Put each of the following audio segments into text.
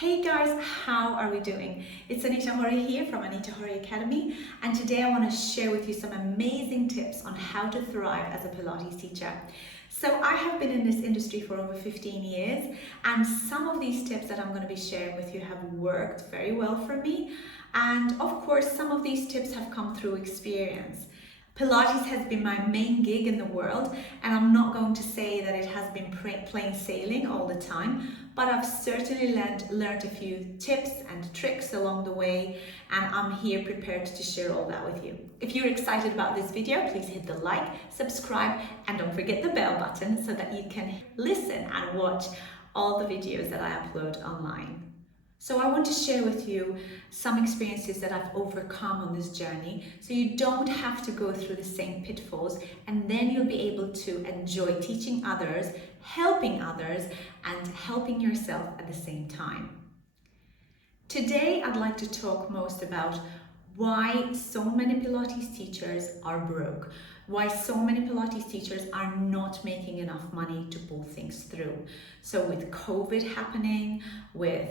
Hey guys, how are we doing? It's Anita Horry here from Anita Horry Academy, and today I want to share with you some amazing tips on how to thrive as a Pilates teacher. So I have been in this industry for over 15 years, and some of these tips that I'm going to be sharing with you have worked very well for me. And of course, some of these tips have come through experience. Pilates has been my main gig in the world, and I'm not going to say that it has been plain sailing all the time, but I've certainly learned a few tips and tricks along the way, and I'm here prepared to share all that with you. If you're excited about this video, please hit the like, subscribe, and don't forget the bell button so that you can listen and watch all the videos that I upload online. So I want to share with you some experiences that I've overcome on this journey, so you don't have to go through the same pitfalls, and then you'll be able to enjoy teaching others, helping others, and helping yourself at the same time. Today, I'd like to talk most about why so many Pilates teachers are broke, why so many Pilates teachers are not making enough money to pull things through. So with COVID happening, with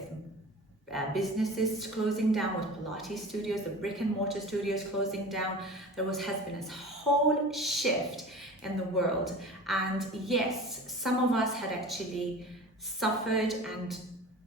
businesses closing down, with Pilates studios, the brick and mortar studios closing down, has been this whole shift in the world. And yes, some of us had actually suffered, and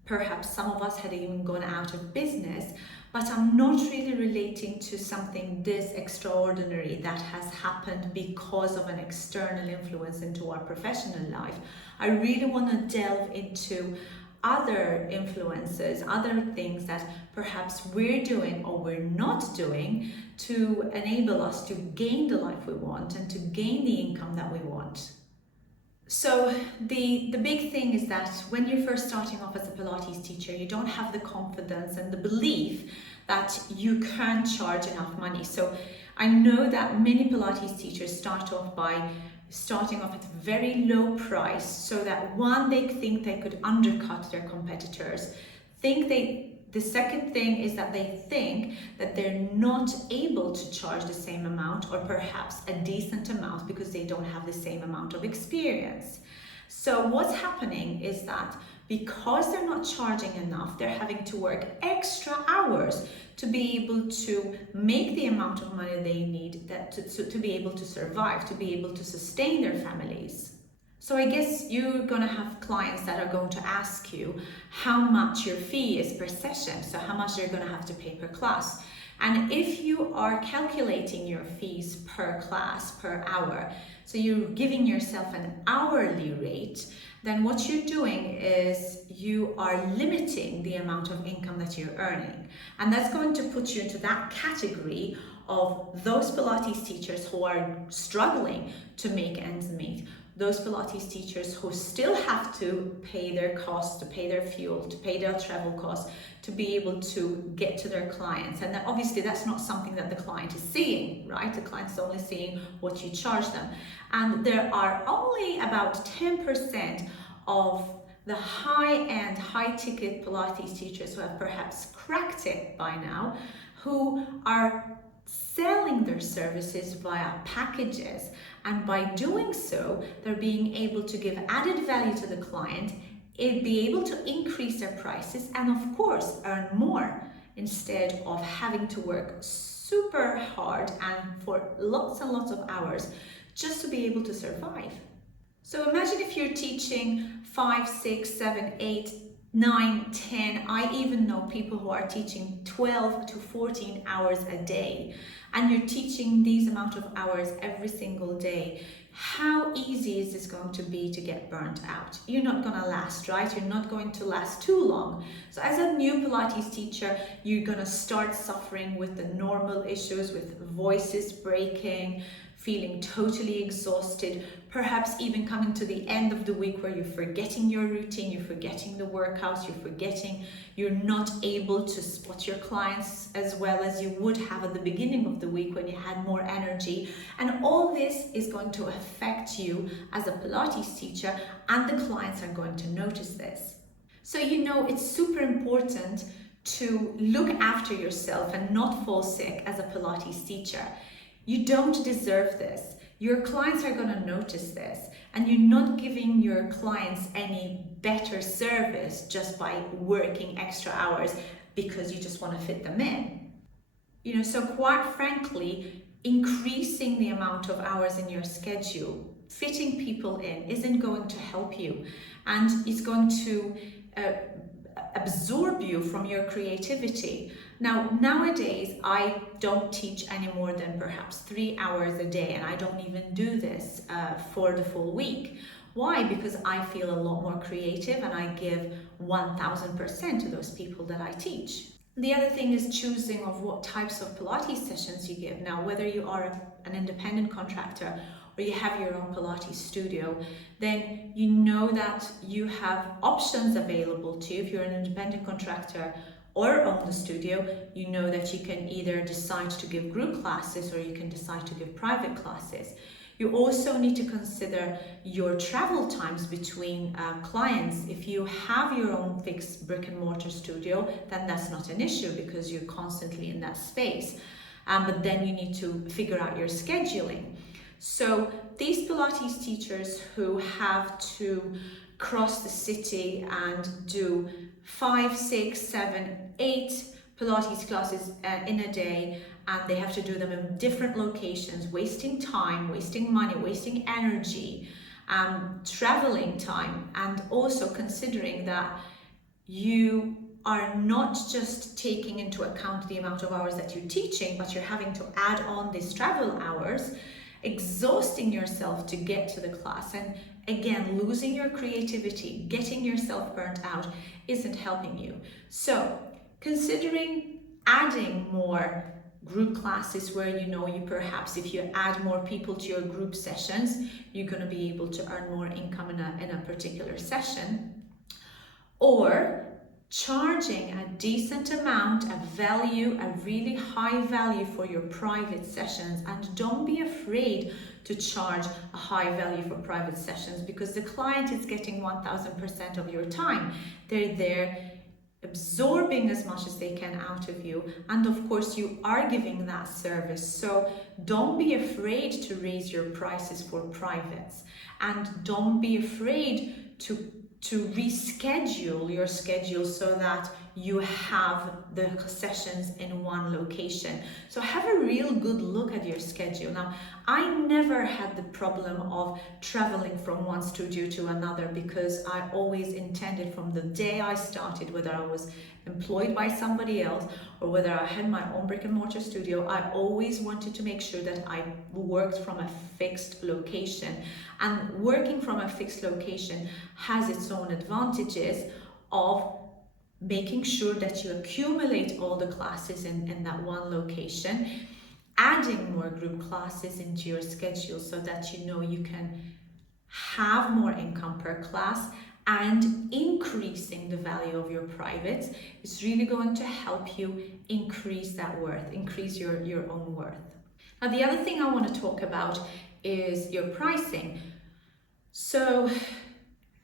perhaps some of us had even gone out of business, but I'm not really relating to something this extraordinary that has happened because of an external influence into our professional life. I really want to delve into other influences, other things that perhaps we're doing or we're not doing to enable us to gain the life we want and to gain the income that we want. So the big thing is that when you're first starting off as a Pilates teacher, you don't have the confidence and the belief that you can charge enough money. So I know that many Pilates teachers start off by starting off at a very low price, so that one, they think they could undercut their competitors. The second thing is that they think that they're not able to charge the same amount, or perhaps a decent amount, because they don't have the same amount of experience. So what's happening is that because they're not charging enough, they're having to work extra hours to be able to make the amount of money they need to be able to survive, to be able to sustain their families. So I guess you're going to have clients that are going to ask you how much your fee is per session, so how much they're going to have to pay per class. And if you are calculating your fees per class, per hour, so you're giving yourself an hourly rate, then what you're doing is you are limiting the amount of income that you're earning. And that's going to put you into that category of those Pilates teachers who are struggling to make ends meet. Those Pilates teachers who still have to pay their costs, to pay their fuel, to pay their travel costs, to be able to get to their clients. And obviously that's not something that the client is seeing, right? The client's only seeing what you charge them. And there are only about 10% of the high-end, high-ticket Pilates teachers who have perhaps cracked it by now, who are selling their services via packages. And by doing so, they're being able to give added value to the client, be able to increase their prices, and of course earn more, instead of having to work super hard and for lots and lots of hours just to be able to survive. So imagine if you're teaching 5, 6, 7, 8, 9, 10, I even know people who are teaching 12 to 14 hours a day, and you're teaching these amount of hours every single day. How easy is this going to be to get burnt out? You're not going to last, right? You're not going to last too long. So as a new Pilates teacher, you're going to start suffering with the normal issues, with voices breaking, feeling totally exhausted, perhaps even coming to the end of the week where you're forgetting your routine, you're forgetting the workouts, you're not able to spot your clients as well as you would have at the beginning of the week when you had more energy. And all this is going to affect you as a Pilates teacher, and the clients are going to notice this. So it's super important to look after yourself and not fall sick as a Pilates teacher. You don't deserve this. Your clients are going to notice this, and you're not giving your clients any better service just by working extra hours because you just want to fit them in. You know, so quite frankly, increasing the amount of hours in your schedule, fitting people in, isn't going to help you, and it's going to absorb you from your creativity. Now, nowadays, I don't teach any more than perhaps 3 hours a day, and I don't even do this for the full week. Why? Because I feel a lot more creative and I give 1000% to those people that I teach. The other thing is choosing of what types of Pilates sessions you give. Now, whether you are an independent contractor or you have your own Pilates studio, then you know that you have options available to you. If you're an independent contractor or own the studio, you know that you can either decide to give group classes or you can decide to give private classes. You also need to consider your travel times between clients. If you have your own fixed brick and mortar studio, then that's not an issue because you're constantly in that space. But then you need to figure out your scheduling. So these Pilates teachers who have to cross the city and do 5, 6, 7, 8 Pilates classes in a day, and they have to do them in different locations, wasting time, wasting money, wasting energy, traveling time, and also considering that you are not just taking into account the amount of hours that you're teaching, but you're having to add on these travel hours, exhausting yourself to get to the class, and again, losing your creativity, getting yourself burnt out isn't helping you. So considering adding more group classes where you know you perhaps, if you add more people to your group sessions, you're going to be able to earn more income in a particular session, or charging a decent amount of value, a really high value for your private sessions. And don't be afraid to charge a high value for private sessions, because the client is getting 1000% of your time. They're there absorbing as much as they can out of you, and of course you are giving that service. So don't be afraid to raise your prices for privates, and don't be afraid to reschedule your schedule so that you have the sessions in one location. So have a real good look at your schedule. Now, I never had the problem of traveling from one studio to another, because I always intended from the day I started, whether I was employed by somebody else or whether I had my own brick and mortar studio, I always wanted to make sure that I worked from a fixed location. And working from a fixed location has its own advantages of making sure that you accumulate all the classes in that one location, adding more group classes into your schedule so that you know you can have more income per class, and increasing the value of your privates is really going to help you increase that worth, increase your own worth. Now, the other thing I want to talk about is your pricing. So,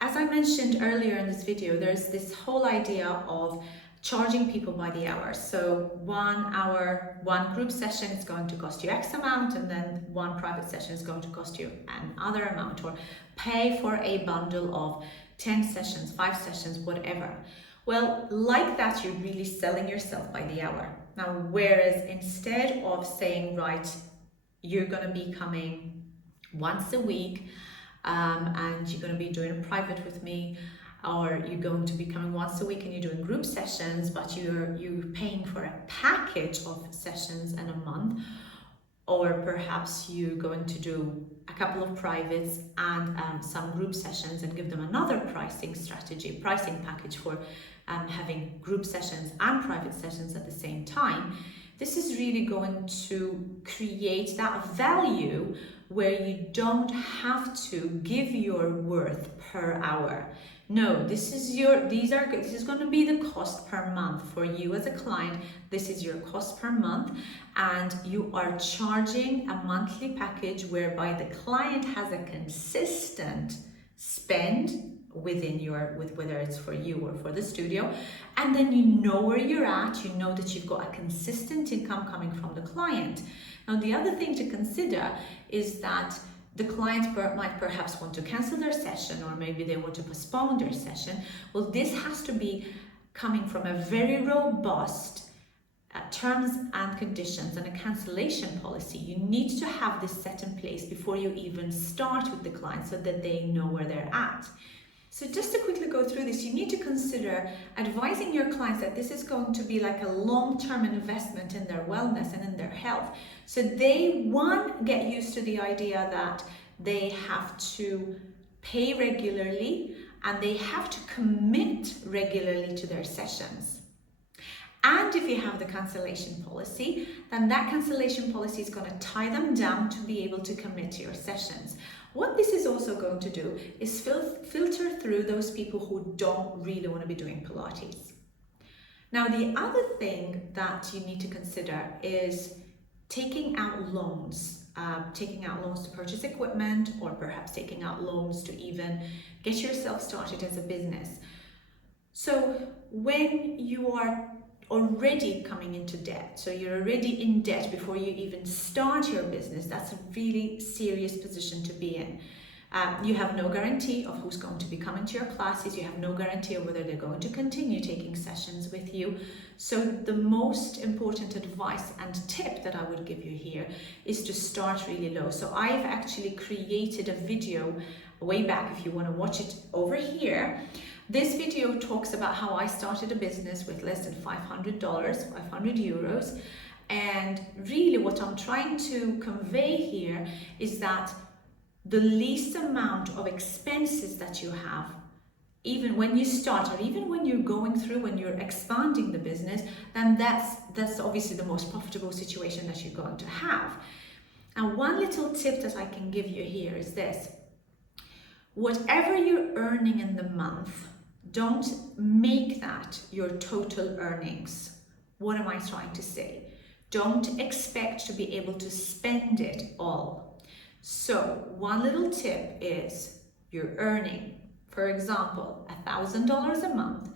as I mentioned earlier in this video, there's this whole idea of charging people by the hour. So 1 hour, one group session is going to cost you X amount, and then one private session is going to cost you another amount, or pay for a bundle of 10 sessions, 5 sessions, whatever. Well, like that, you're really selling yourself by the hour. Now, whereas instead of saying, right, you're going to be coming once a week, and you're going to be doing a private with me, or you're going to be coming once a week and you're doing group sessions, but you're paying for a package of sessions in a month, or perhaps you're going to do a couple of privates and some group sessions and give them another pricing package for having group sessions and private sessions at the same time. This is really going to create that value where you don't have to give your worth per hour. No, this is going to be the cost per month for you as a client. This is your cost per month, and you are charging a monthly package whereby the client has a consistent spend with whether it's for you or for the studio, and then you know where you're at, you know that you've got a consistent income coming from the client. Now, the other thing to consider is that the client might perhaps want to cancel their session, or maybe they want to postpone their session. Well, this has to be coming from a very robust terms and conditions and a cancellation policy. You need to have this set in place before you even start with the client so that they know where they're at. So just to quickly go through this, you need to consider advising your clients that this is going to be like a long-term investment in their wellness and in their health. So they, one, get used to the idea that they have to pay regularly and they have to commit regularly to their sessions. And if you have the cancellation policy, then that cancellation policy is going to tie them down to be able to commit to your sessions. What this is also going to do is filter through those people who don't really want to be doing Pilates. Now, the other thing that you need to consider is taking out loans. Taking out loans to purchase equipment, or perhaps taking out loans to even get yourself started as a business. So when you are already coming into debt, so you're already in debt before you even start your business, that's a really serious position to be in. You have no guarantee of who's going to be coming to your classes. You have no guarantee of whether they're going to continue taking sessions with you. So the most important advice and tip that I would give you here is to start really low. So I've actually created a video way back, if you want to watch it over here. This video talks about how I started a business with less than $500, 500 euros. And really what I'm trying to convey here is that the least amount of expenses that you have, even when you start or even when you're going through, when you're expanding the business, then that's obviously the most profitable situation that you're going to have. And one little tip that I can give you here is this: whatever you're earning in the month, don't make that your total earnings. What am I trying to say? Don't expect to be able to spend it all. So one little tip is, you're earning, for example, $1,000 a month.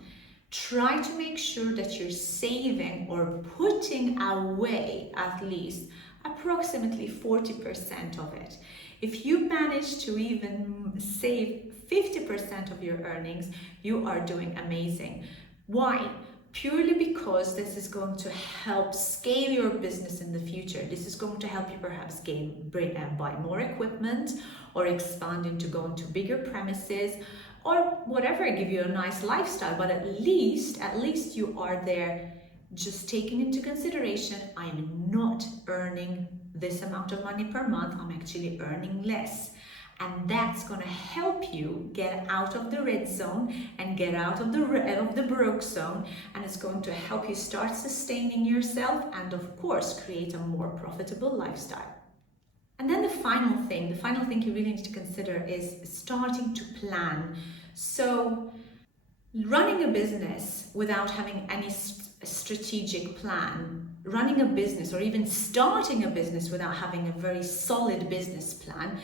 Try to make sure that you're saving or putting away at least approximately 40% of it. If you manage to even save 50% of your earnings, you are doing amazing. Why? Purely because this is going to help scale your business in the future. This is going to help you perhaps buy more equipment, or expand into going to bigger premises, or whatever, give you a nice lifestyle. But at least you are there just taking into consideration, I'm not earning this amount of money per month, I'm actually earning less. And that's going to help you get out of the red zone and get out of the broke zone, and it's going to help you start sustaining yourself and of course create a more profitable lifestyle. And then the final thing you really need to consider is starting to plan. So running a business without having any strategic plan, running a business or even starting a business without having a very solid business plan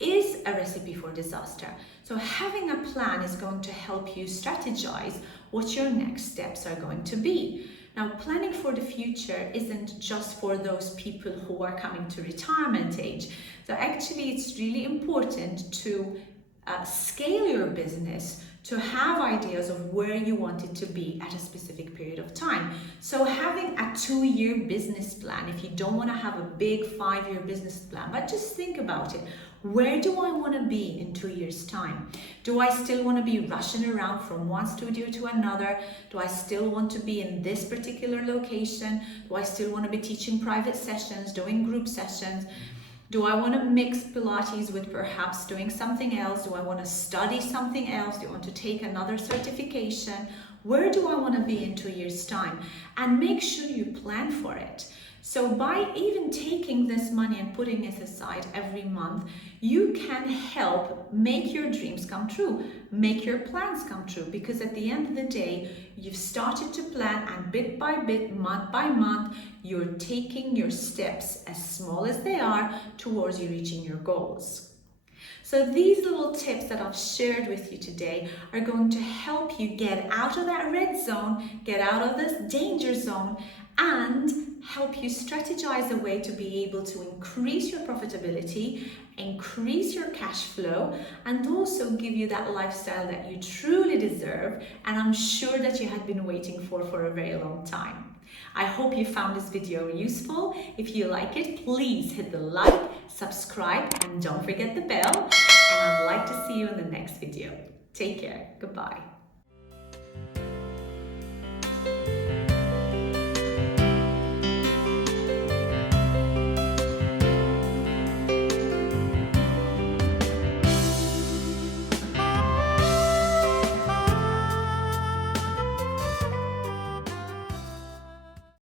is a recipe for disaster. So having a plan is going to help you strategize what your next steps are going to be. Now, planning for the future isn't just for those people who are coming to retirement age. So actually, it's really important to scale your business, to have ideas of where you want it to be at a specific period of time. So having a 2-year business plan, if you don't want to have a big 5-year business plan, but just think about it. Where do I want to be in 2 years' time? Do I still want to be rushing around from one studio to another? Do I still want to be in this particular location? Do I still want to be teaching private sessions, doing group sessions? Do I want to mix Pilates with perhaps doing something else? Do I want to study something else? Do I want to take another certification? Where do I want to be in 2 years' time? And make sure you plan for it. So by even taking this money and putting it aside every month, you can help make your dreams come true, make your plans come true, because at the end of the day, you've started to plan, and bit by bit, month by month, you're taking your steps, as small as they are, towards you reaching your goals. So these little tips that I've shared with you today are going to help you get out of that red zone, get out of this danger zone, and help you strategize a way to be able to increase your profitability, increase your cash flow, and also give you that lifestyle that you truly deserve, and I'm sure that you had been waiting for a very long time. I hope you found this video useful. If you like it, please hit the like, subscribe, and don't forget the bell. And I'd like to see you in the next video. Take care. Goodbye.